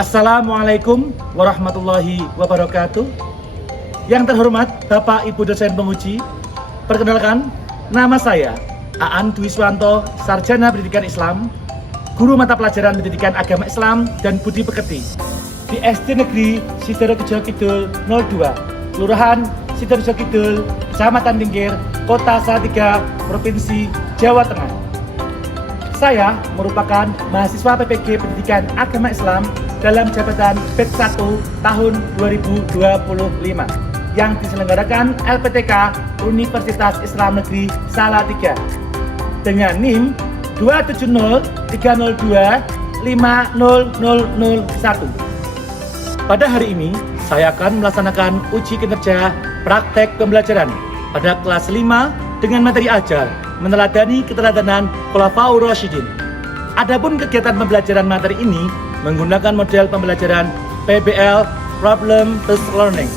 Assalamualaikum warahmatullahi wabarakatuh. Yang terhormat Bapak Ibu dosen penguji, perkenalkan, nama saya Aan Dwi Suwanto, Sarjana Pendidikan Islam, Guru Mata Pelajaran Pendidikan Agama Islam dan Budi Pekerti di SD Negeri Sidorejo Kidul 02, Kelurahan Sidorejo Kidul, Kecamatan Tinggir, Kota Salatiga, Provinsi Jawa Tengah. Saya merupakan mahasiswa PPG Pendidikan Agama Islam dalam jabatan Batch 1 tahun 2025 yang diselenggarakan LPTK Universitas Islam Negeri Salatiga dengan NIM 27023025001. Pada hari ini, saya akan melaksanakan uji kinerja praktek pembelajaran pada kelas 5 dengan materi ajar meneladani keteladanan Khulafaur Rasyidin. Adapun kegiatan pembelajaran materi ini menggunakan model pembelajaran PBL Problem Based Learning.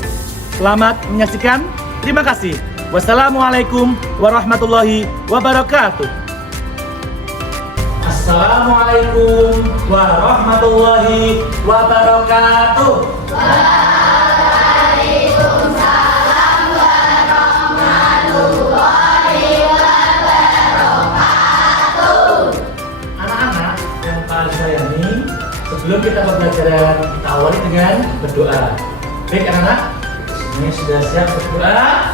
Selamat menyaksikan. Terima kasih. Wassalamualaikum warahmatullahi wabarakatuh. Assalamualaikum warahmatullahi wabarakatuh. Waalaikumsalam warahmatullahi wabarakatuh. Anak-anak yang paling sayangi, sebelum kita pembelajaran, kita awali dengan berdoa. Baik anak-anak, semuanya sudah siap berdoa?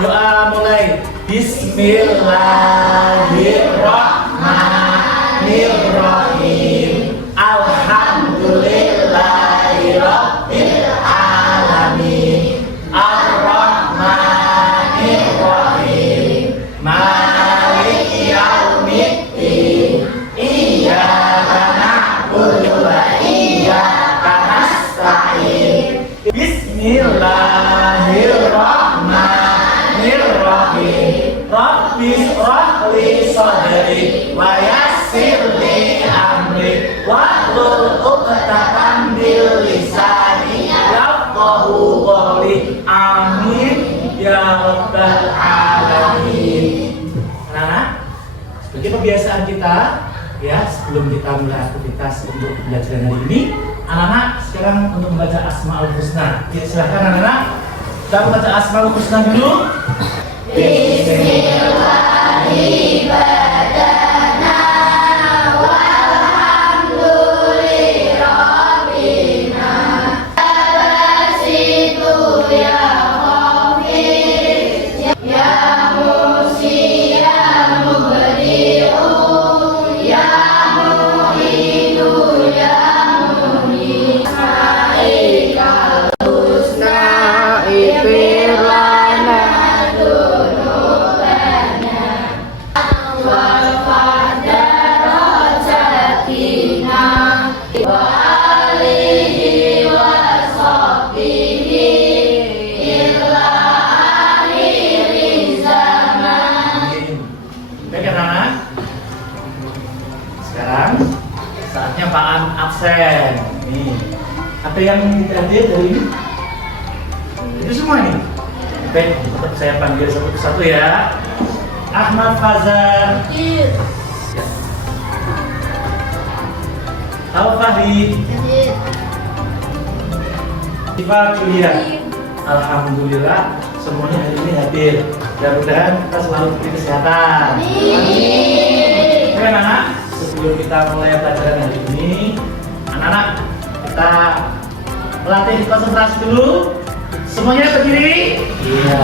Doa mulai. Bismillahirrahmanirrahim. Alhamdulillahirabbil alamin. Ar-Rahmanir-Rahim. Maliki yaumiddin. Iyyaka na'budu wa iyyaka nasta'in. Bismillahirrahmanirrahim. Rabbi shrahli sadri wa yassirli amri wahlul 'uqdatam min lisani yafqahu qawli. Amin ya rabbal alamin. Anak-anak, sebagai kebiasaan kita ya, sebelum kita mulai aktivitas untuk pembelajaran hari ini, anak-anak sekarang untuk membaca Asmaul Husna. Ya, silahkan anak-anak, kita membaca Asmaul Husna dulu. Bismillahirrahmanirrahim. Walhamdulillahirabbil Basitu ya Hafiz ya Musi ya Mubdi'u ya Mu'idu ya Mu'min. Ma'ikal husna ibir lana Saatnya Pak An absen. Nih, ada yang tidak hadir dari ini? Itu semua nih. Baik, tetap saya panggil satu persatu ya. Ahmad Fazar. Ya. Al Fahri. Siva Julia. Alhamdulillah semuanya hari ini hadir. Mudah-mudahan kita selalu diberi kesehatan. Oke anak-anak, sebelum kita mulai pelajaran hari ini, anak-anak kita melatih konsentrasi dulu. Semuanya berdiri. Iya.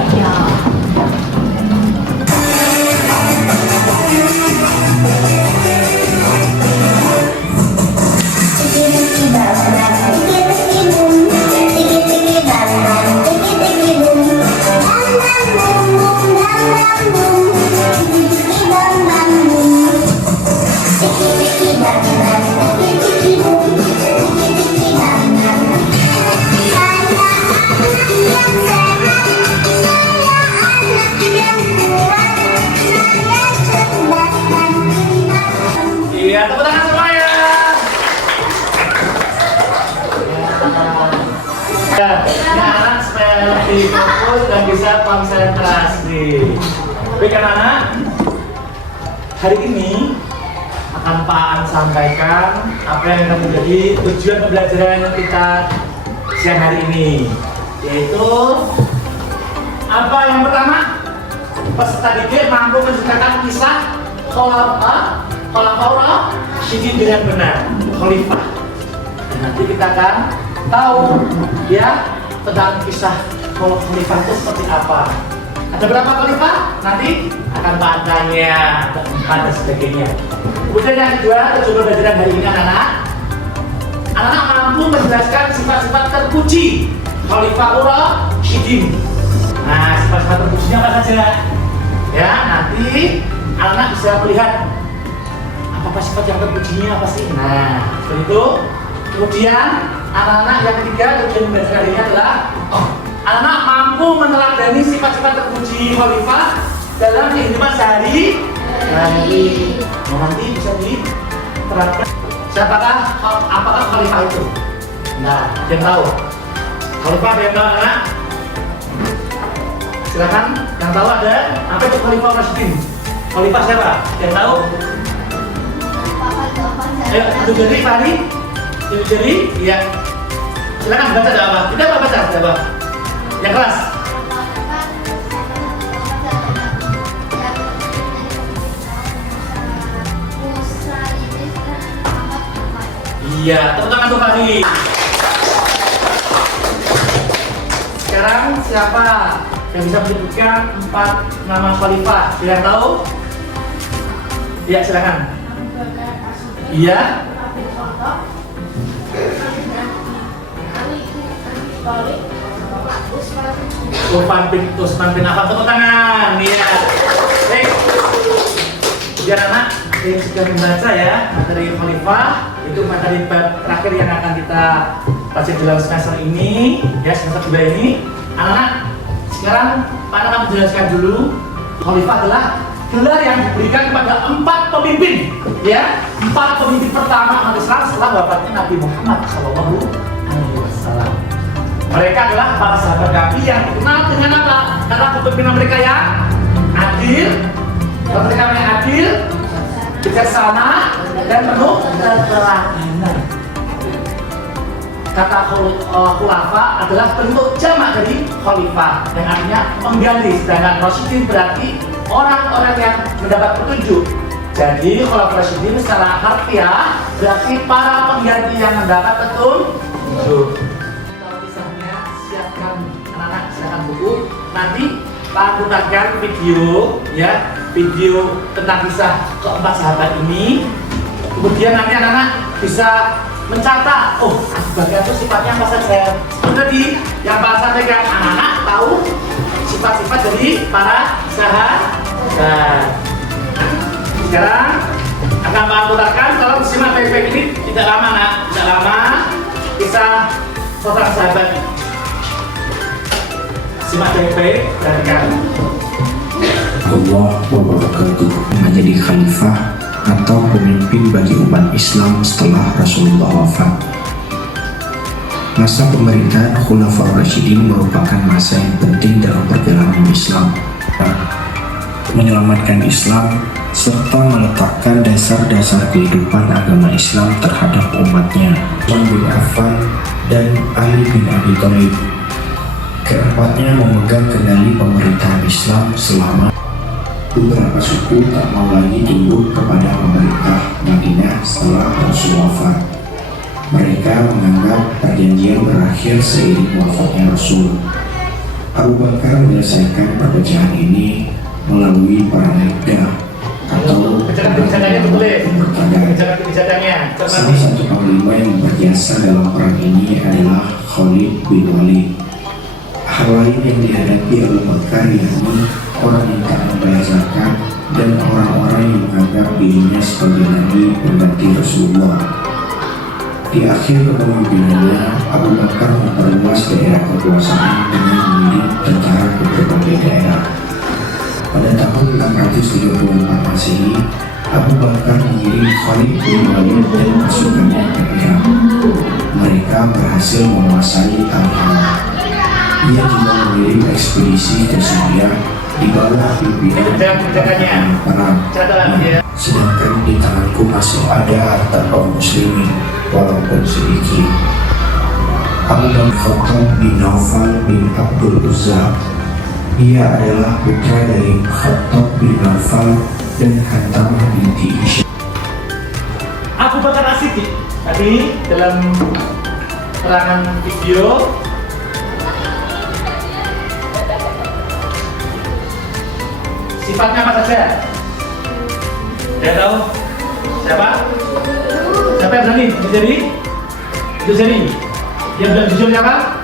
Iya, tepuk tangan semuanya. Ya, anak supaya lebih fokus dan bisa konsentrasi. Baik anak-anak, hari ini akan Pak Aan sampaikan apa yang akan menjadi tujuan pembelajaran kita siang hari ini, yaitu apa yang pertama, peserta didik mampu menceritakan kisah Khulafaur Rasyidin dengan benar, khalifah. Dan nanti kita akan tahu ya tentang kisah khalifah itu seperti apa. Ada berapa khalifah? Nanti akan Pak tanya dan sebagainya. Kemudian yang kedua, tujuan pembelajaran hari ini anak-anak mampu menjelaskan sifat-sifat terpuji Khulafaur Rasyidin. Nah, sifat-sifat terpujinya apa saja? Ya, nanti anak-anak bisa melihat apa sifat yang terpujinya apa sih. Nah, seperti itu. Kemudian anak-anak yang ketiga, tujuan pembelajaran hari ini adalah anak-anak mampu meneladani sifat-sifat terpuji khalifah dalam kehidupan sehari-hari. Nah, nanti bisa diterapkan. Apakah khalifah itu? Nah, yang tahu? Khalifah ada yang tahu anak? Silakan, yang tahu ada apa itu Khulafaur Rasyidin? Khalifah siapa? Yang tahu? Ayo, tujuh jari, Fahri. Tujuh jari, iya. Silakan baca ada apa? Kita apa baca ada apa? Yang kelas. Iya, tepuk tangan untuk Fahri. Sekarang siapa yang bisa menyebutkan 4 nama khalifah? Yang tahu? Iya, silakan. Iya. Utsman bin Affan, tepuk tangan. Iya. Baik. Biar anak yang sudah membaca ya materi khalifah, itu materi terakhir yang akan kita baca dalam semester ini, ya semester 2 ini. Anak-anak, sekarang Pak akan menjelaskan dulu khalifah adalah gelar yang diberikan kepada 4 pemimpin, ya. 4 pemimpin pertama umat Islam setelah wafatnya Nabi Muhammad SAW. Mereka adalah para sahabat Nabi yang dikenal dengan apa? Karena kepemimpinan mereka yang adil, mereka yang adil, bijaksana, dan penuh keteladanan. Kata khulafa adalah bentuk jamak dari khalifah yang artinya pengganti, sedangkan Rasyidin berarti orang-orang yang mendapat petunjuk. Jadi Khulafaur Rasyidin secara harfiah berarti para pengganti yang mendapat petunjuk. Kalau kisahnya siapkan anak-anak, siapkan buku. Nanti Pak putarkan video, ya, video tentang kisah keempat sahabat ini. Kemudian nanti anak-anak bisa mencatat, bagian itu sifatnya apa saja. Jadi yang Pak sampaikan, anak-anak tahu sifat-sifat dari para sahabat. Sekarang akan Pak putarkan, kalau disimak baik-baik ini tidak lama nak, tidak lama, kisah seorang sahabat. Simak baik-baik, perhatikan. Allah wabarakatuh. Menjadi khalifah atau pemimpin bagi umat Islam setelah Rasulullah wafat. Masa pemerintahan Khulafaur Rasyidin merupakan masa yang penting dalam perjalanan Islam, menyelamatkan Islam serta meletakkan dasar-dasar kehidupan agama Islam terhadap umatnya. Utsman bin Affan dan Ali bin Abi Thalib, keempatnya memegang kendali pemerintahan Islam selama beberapa suku tak mau lagi tunduk kepada pemerintah Madinah setelah Rasul wafat. Mereka menganggap perjanjian berakhir seiring wafatnya Rasul. Abu Bakar menyelesaikan perpecahan ini melalui perang Riddah atau salah satu panglima yang berjasa dalam perang ini adalah Khalid bin Walid. Hal lain yang dihadapi Abu Bakar yakni orang yang tak membayar zakat dan orang-orang yang menganggap dirinya sebagai nabi pengganti Rasulullah. Di akhir kepemimpinannya, Abu Bakar memperluas daerah kekuasaan dengan mengirim tentara ke berbagai daerah. Pada tahun 634 Masehi, Abu Bakar mengirim Khalid bin Walid dan pasukannya ke Irak. Mereka berhasil menguasai Al-Haram. Ia juga mengirim ekspedisi ke Syria di bawah pimpinan perang. sedangkan di tanganku masih ada harta kaum muslimin walaupun sedikit. Abu Khattab bin Naufal bin Abdul Uzza, ia adalah putra dari Khattab bin Naufal dan Hantamah binti Isya. Abu Bakar As-Siddiq tadi dalam keterangan video sifatnya apa saja? Saya tahu siapa? Siapa yang berani? Itu jadi yang bilang jujur siapa?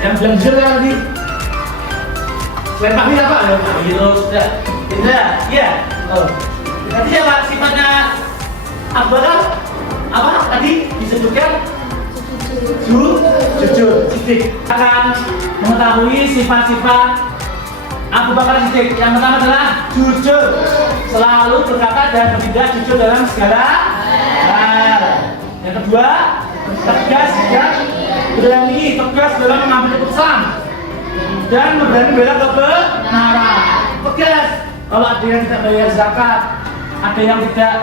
Yang bilang jujur siapa tadi? Selain Pak Mir apa? Tidak, iya. Oh. Tadi siapa sifatnya Abu Bakar? Apa tadi disebutkan? Jujur, Siddiq. Akan mengetahui sifat-sifat Abu Bakar Siddiq. Yang pertama adalah jujur, selalu berkata dan bertindak jujur dalam segala hal. Yang kedua, tegas dan berani, tegas dalam mengambil keputusan dan berani bela kebenaran. Tegas kalau ada yang tidak bayar zakat, ada yang tidak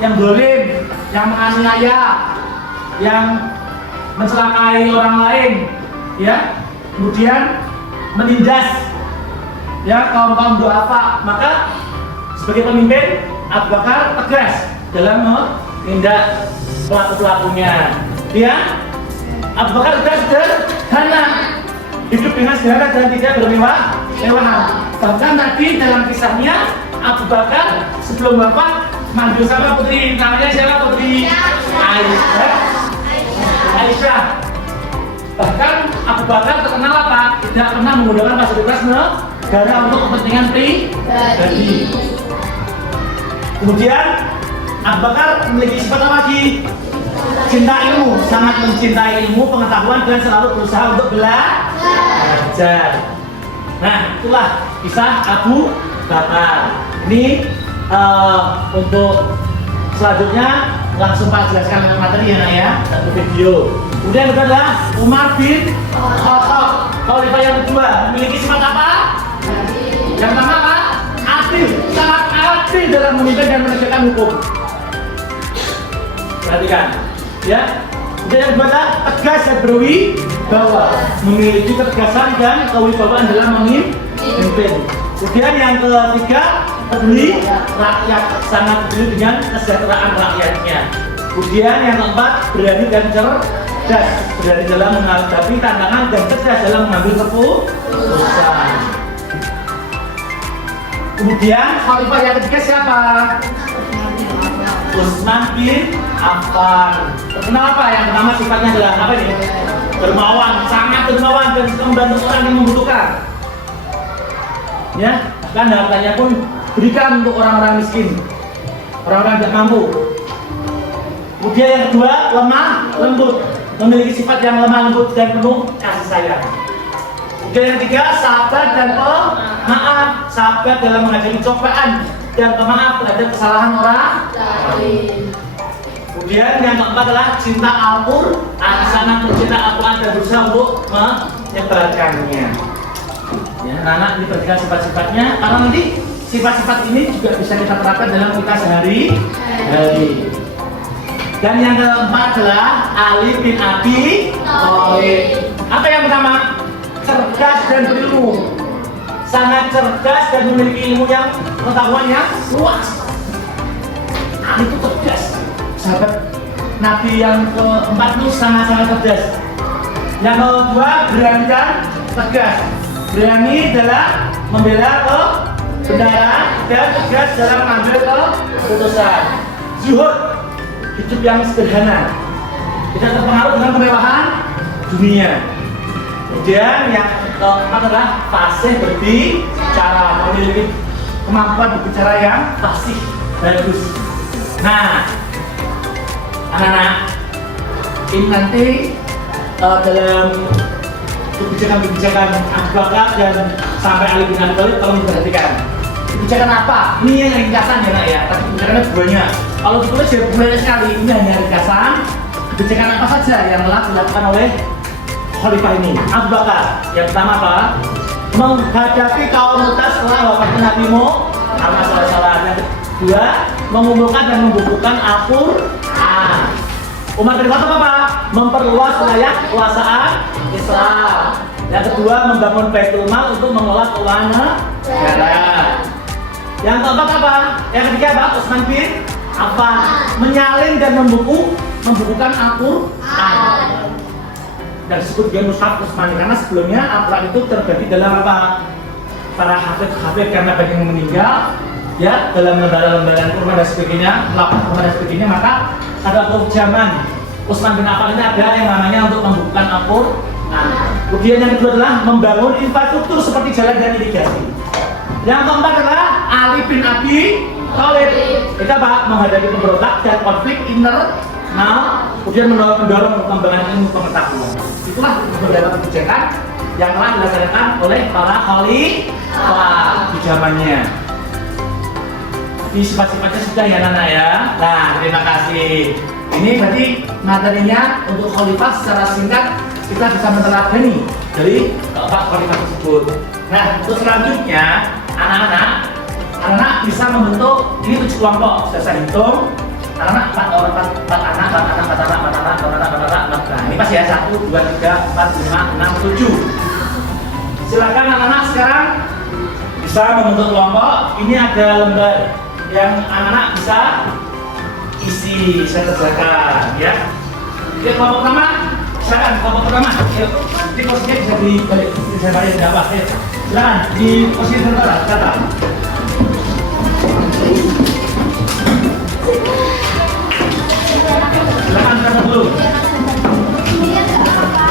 yang dolim, yang menganiaya, yang mencelakai orang lain, ya, kemudian menindas kaum duafa, maka sebagai pemimpin Abu Bakar tegas dalam menindak pelaku-pelakunya. Ya, Abu Bakar tegas sederhana, hidup dengan sederhana dan tidak bermewah-mewahan. Bahkan tadi dalam kisahnya Abu Bakar sebelum wafat manggil sama putri, namanya siapa putri? Aisyah. Bahkan Abu Bakar terkenal apa? Tidak pernah menggunakan fasilitas negara untuk kepentingan pribadi. Kemudian Abu Bakar memiliki sifat apa lagi? Cinta ilmu, sangat mencintai ilmu, pengetahuan dan selalu berusaha untuk belajar. Nah, itulah kisah Abu Bakar. Ini untuk selanjutnya langsung Pak jelaskan materi ya, satu video. Kemudian juga adalah Umar bin Khattab, khalifah yang kedua, memiliki sifat apa? Yang pertama apa? Adil, sangat adil dalam memimpin dan menegakkan hukum. Perhatikan, ya. Kemudian yang kedua adalah tegas dan berwibawa, memiliki ketegasan dan kewibawaan dalam memimpin. Kemudian yang ketiga, peduli rakyat, sangat peduli dengan kesejahteraan rakyatnya. Kemudian yang keempat, berani dan cerdas, berani dalam menghadapi tantangan dan cerdas dalam mengambil keputusan. Kemudian khalifah yang ketiga siapa? Utsman bin Affan. Terkenal apa? Yang pertama sifatnya adalah apa ini? Dermawan, sangat dermawan dan suka membantu orang yang membutuhkan. Ya, bahkan hartanya pun berikan untuk orang-orang miskin, orang-orang tidak mampu. Kemudian yang kedua, lemah lembut, memiliki sifat yang lemah lembut dan penuh kasih sayang. Kemudian yang ketiga, sabar dan pemaaf, sabar dalam menghadapi cobaan dan pemaaf terhadap kesalahan orang lain. Kemudian yang keempat adalah cinta Al-Quran, sangat mencinta Al-Quran dan berusaha untuk menyebarkannya. Ya, anak-anak ini perhatikan sifat-sifatnya, karena nanti sifat-sifat ini juga bisa kita terapkan dalam kita sehari-hari. Dan yang keempat adalah Ali bin Abi Thalib. Apa yang pertama? Cerdas dan berilmu, sangat cerdas dan memiliki ilmu yang pengetahuannya luas. Ali itu cerdas, sahabat Nabi yang keempat itu sangat-sangat cerdas. Yang kedua, berani dan tegas, berani dalam membela kebenaran dan tegas dalam mengambil keputusan. Zuhud, hidup yang sederhana, tidak terpengaruh dengan kemewahan dunia. Kemudian yang keempat adalah fasih berbicara, memiliki kemampuan berbicara yang fasih, bagus. Nah, anak-anak, ini nanti dalam kebijakan-kebijakan Abu Bakar dan sampai Ali bin Abi Thalib, tolong diperhatikan. Kebijakan apa? Ini yang ringkasan ya nak ya, tapi kebijakannya banyak. Kalau ditulis jadi banyak sekali, ini hanya ringkasan. Kebijakan apa saja yang telah dilakukan oleh khalifah ini? Abu Bakar, yang pertama apa? Menghadapi kaum Mu'taz setelah wafatnya Nabi sama salah-salah. Yang kedua, mengumpulkan dan membukukan Al-Quran. Umar bin Khattab apa? Memperluas wilayah kekuasaan Islam. Yang kedua, membangun Baitul Mal untuk mengelola keuangan negara. Yang keempat apa? Yang ketiga apa? Utsman bin Affan menyalin dan membukukan Al-Quran. Dan disebut dia Mushaf Utsmani karena sebelumnya Al-Quran itu terbagi dalam apa? Para hafid karena banyak yang meninggal, ya dalam lembaran-lembaran kurma dan sebagainya, lapak kurma dan sebagainya, maka ada waktu zaman Utsman bin Affan ini ada yang namanya untuk membukukan Al-Quran. Kemudian yang kedua adalah membangun infrastruktur seperti jalan dan irigasi. Yang keempat adalah Ali bin Abi Thalib. Kita apa? Menghadapi pemberontak dan konflik internal, kemudian mendorong perkembangan ilmu pengetahuan. Itulah beberapa kebijakan yang telah dilaksanakan oleh para khalifah di zamannya. Di sifat-sifatnya sudah ya Nana ya. Nah, terima kasih. Ini berarti materinya untuk khalifah secara singkat kita bisa meneladani dari keempat khalifah tersebut. Nah, untuk selanjutnya anak-anak bisa membentuk ini 7 kelompok. Sudah saya hitung. Anak-anak 4 anak. Nah, ini pas ya 1, 2, 3, 4, 5, 6, 7. Silakan anak-anak sekarang bisa membentuk kelompok. Ini ada lembar yang anak-anak bisa isi, saya kerjakan ya. Oke, kelompok pertama, silakan kelompok pertama. Yuk, di posisinya bisa dibalik, bisa balik di bawah. Silakan di posisi sebentar, kata. Silakan kamu dulu.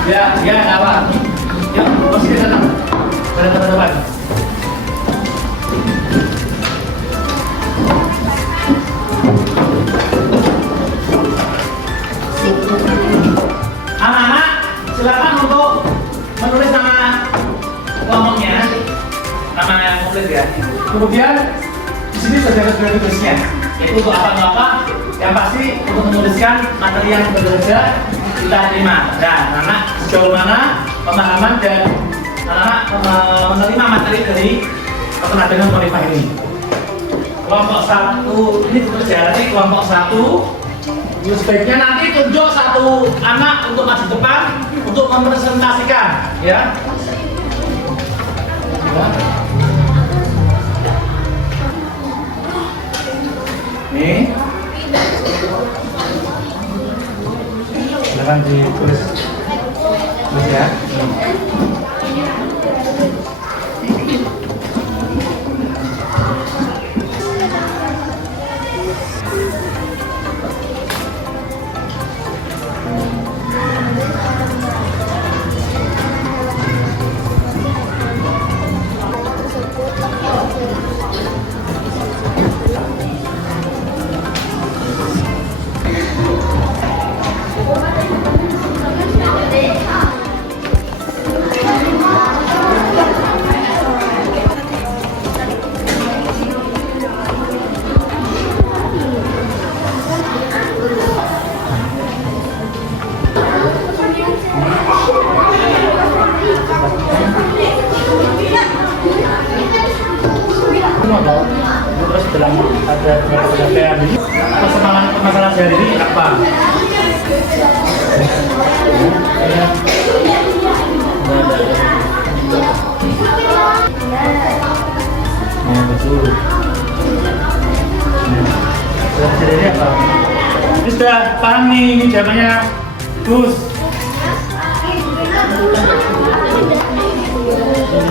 Ya, nggak apa. Yuk, posisi sana. Pada depan. Anak-anak, silakan untuk menulis nama kelompoknya, nama yang komplit ya. Kemudian di sini sudah ada tulisnya, yaitu untuk apa? Yang pasti untuk menuliskan materi yang berbeda kita terima. Dan anak sejauh mana pemahaman dan anak menerima materi dari pertemuan khalifah ini. Kelompok 1 ini berjalan di kelompok 1. Sebaiknya nanti tunjuk 1 anak untuk maju depan untuk mempresentasikan, ya. Nih, silakan ditulis, ya. Terus dalam ada penyampaian ini permasalahan sehari ini apa? Betul. Sehari apa? Ini sudah paham nih, ini zamannya Gus.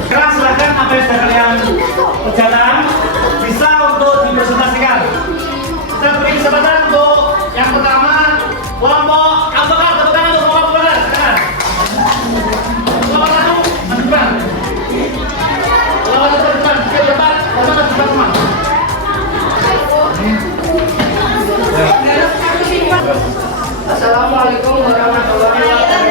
Sekarang silakan apa yang sudah kalian kerjakan bisa untuk dipresentasikan. Kita beri kesempatan untuk yang pertama kelompok Abakar, tepuk tangan untuk kelompok Abakar. Silakan. Kelompok 1 maju depan. Kelompok 1 depan, siap depan, semua. Assalamualaikum warahmatullahi wabarakatuh.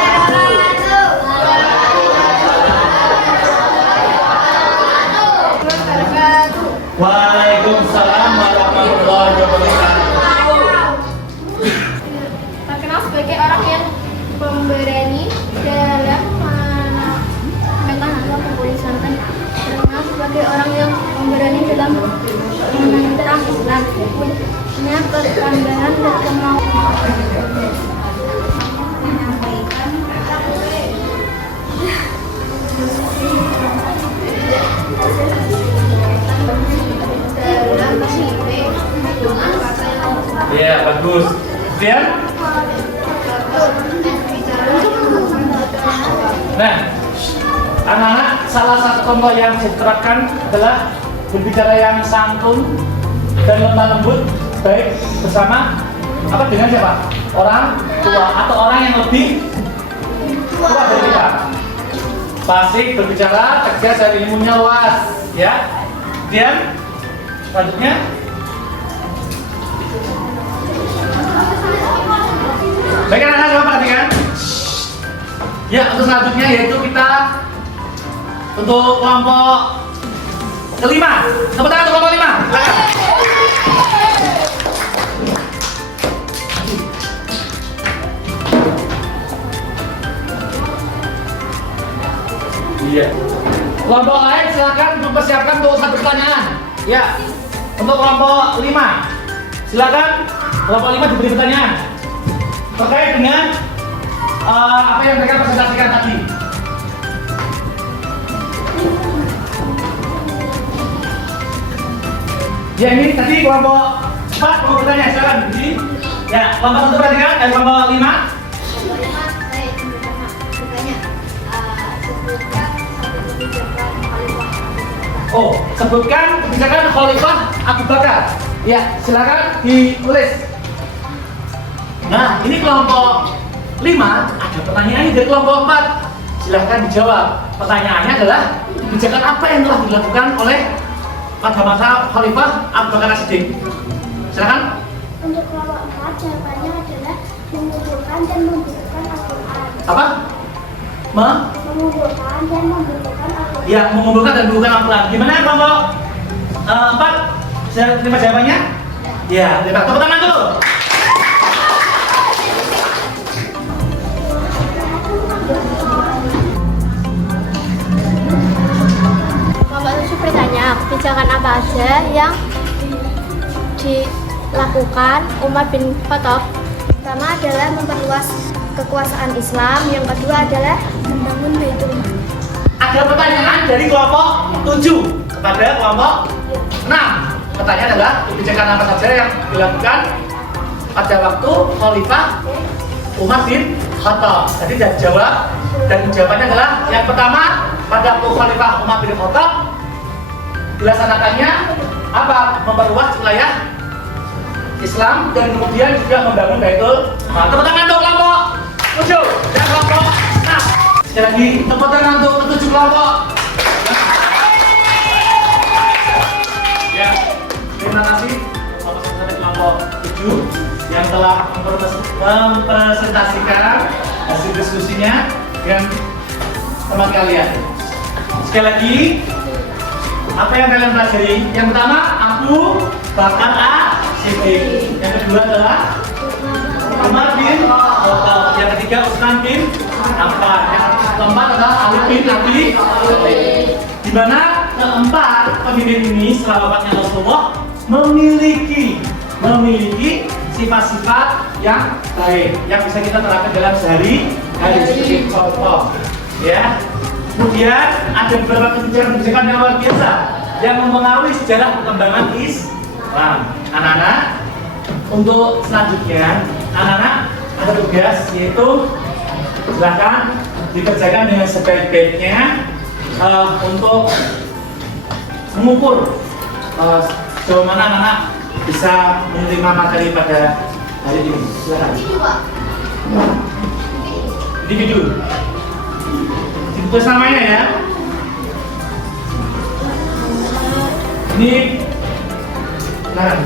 Nah, anak-anak, salah satu contoh yang bisa diterapkan adalah berbicara yang santun dan lemah lembut, baik bersama apa dengan siapa? Orang tua atau orang yang lebih tua dari kita. Fasik berbicara tegas dan ilmunya luas, ya. Kemudian selanjutnya, baik anak-anak, coba perhatikan. Ya, untuk selanjutnya yaitu kita untuk kelompok kelima. Tepuk tangan untuk kelompok 5. Silakan. Iya. Kelompok lain silakan mempersiapkan untuk satu pertanyaan. Ya. Untuk kelompok 5. Silakan kelompok 5 diberi pertanyaan terkait dengan apa yang mereka presentasikan tadi. Ya, ini tadi kelompok 4 mau bertanya, silakan begini. Ya, kelompok 1 perhatikan, kelompok 5. Oh, sebutkan kebijakan Khalifah Abu Bakar. Ya, silakan ditulis. Nah, ini kelompok 5, ada pertanyaan dari kelompok 4. Silahkan dijawab. Pertanyaannya adalah kebijakan apa yang telah dilakukan oleh pada masa Khalifah Abu Bakar As-Siddiq. Silakan. Untuk kelompok 4 jawabannya adalah mengumpulkan dan membukukan Al-Quran. Apa? Mengumpulkan dan membukukan Al-Quran. Ya, mengumpulkan dan membukukan Al-Quran. Gimana kelompok 4? Bisa terima jawabannya? Ya, terima. Tepuk tangan dulu. Bapak Susu bertanya, kebijakan apa aja yang dilakukan Umar bin Khattab? Pertama adalah memperluas kekuasaan Islam, yang kedua adalah membangun Baitul Mal. Ada pertanyaan dari kelompok 7 kepada kelompok 6. Pertanyaan adalah kebijakan apa saja yang dilakukan pada waktu Khalifah Umar bin Khattab. Tadi sudah dijawab dan jawabannya adalah yang pertama, pada waktu Khalifah Umar bin Khattab dilaksanakannya apa? Memperluas wilayah Islam dan kemudian juga membangun Baitul Mal. Tepuk tangan untuk kelompok 7 dan kelompok 6. Sekali lagi, tepuk tangan untuk 7 kelompok. Ya, terima kasih kepada kelompok 7 yang telah mempresentasikan hasil diskusinya dengan teman kalian. Sekali lagi, apa yang kalian pelajari? Yang pertama, Abu Bakar As-Siddiq. Yang kedua adalah Umar bin Khattab. Yang ketiga, Utsman bin Affan. Yang keempat adalah Ali bin Abi Thalib. Di mana keempat pemimpin ini setelah wafatnya Rasulullah memiliki sifat-sifat yang baik yang bisa kita terapkan dalam sehari-hari seperti contoh. Ya. Kemudian ada beberapa kebijakan yang luar biasa yang mempengaruhi sejarah perkembangan Islam. Anak-anak, untuk selanjutnya, anak-anak ada tugas yaitu silakan dikerjakan dengan sebaik-baiknya untuk mengukur sejauh mana anak-anak bisa menerima materi pada hari ini. Silakan. Individu. Tulis namanya ya. Ini nah.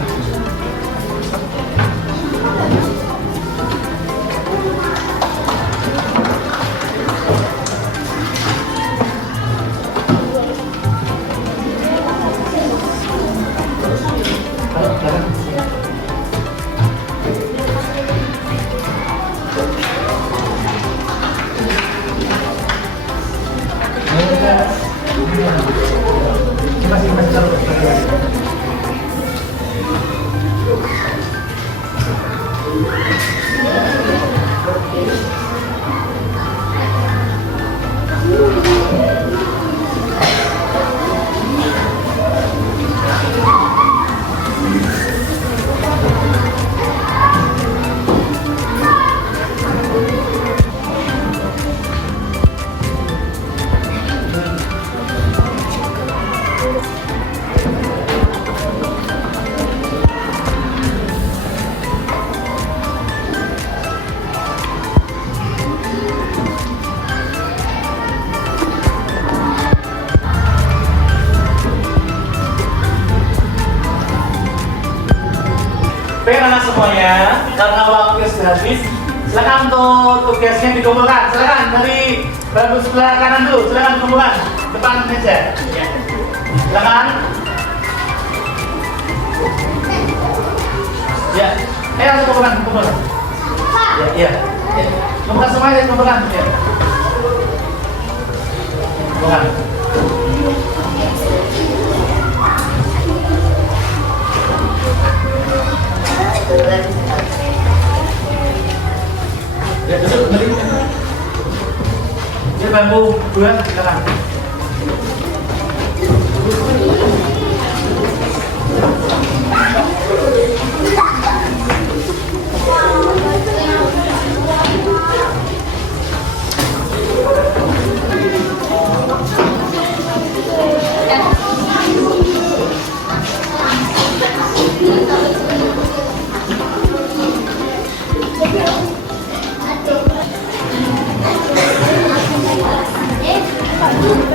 Masih taruh. Baik anak semuanya, karena waktu sudah habis, silakan untuk tugasnya dikumpulkan. Silakan dari bangku sebelah kanan dulu, silakan dikumpulkan depan meja. Ya. Silakan. Ya, langsung kumpulkan. Ya. Kumpulkan semuanya, kumpulkan. Ya. Kumpulkan. Ya, duduk kembali. Ya, bangku dua, silakan.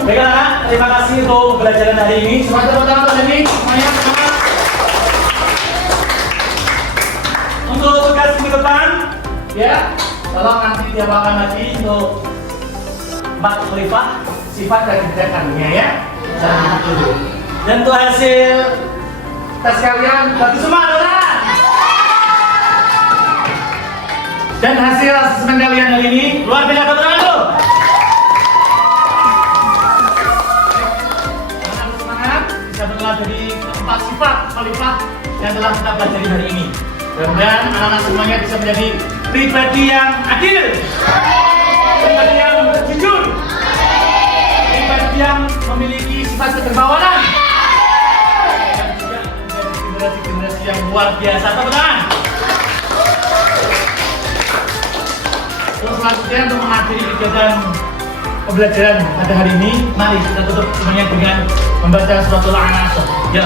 Baiklah, terima kasih untuk pembelajaran hari ini. Semuanya tepuk tangan untuk ini. Semuanya semangat. Untuk tugas minggu depan, ya, tolong nanti diapakan lagi untuk makrifah sifat dan tindakannya, ya. Jangan dulu. Dan untuk hasil tes kalian bagus semua, saudara. Dan hasil asesmen kalian hari ini luar biasa, saudara. Dari keempat sifat khalifah yang telah kita pelajari hari ini. Mudah-mudahan anak-anak semuanya bisa menjadi pribadi yang adil, pribadi yang jujur, pribadi yang memiliki sifat kedermawanan, dan juga menjadi generasi-generasi yang luar biasa. Teman-teman. Terus selanjutnya untuk mengakhiri kegiatan pembelajaran pada hari ini, mari kita tutup semuanya dengan membaca suratul An-Nasr. Ya.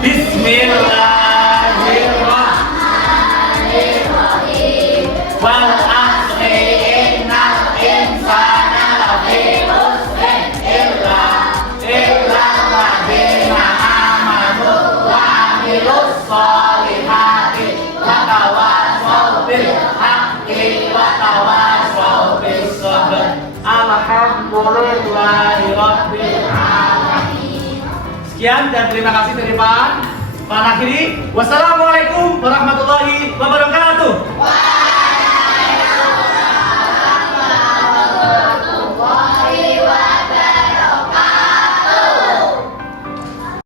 Bismillahirrahmanirrahim. Wal 'asri innal insana lafi khusrin illa alladziina aamanu wa 'amilus sholihati wa tawassaw bil haqqi wa tawassaw bis sabr. Alhamdulillahirabbil alamin. Sekian dan terima kasih dari Pak Nakhiri. Wassalamualaikum warahmatullahi wabarakatuh.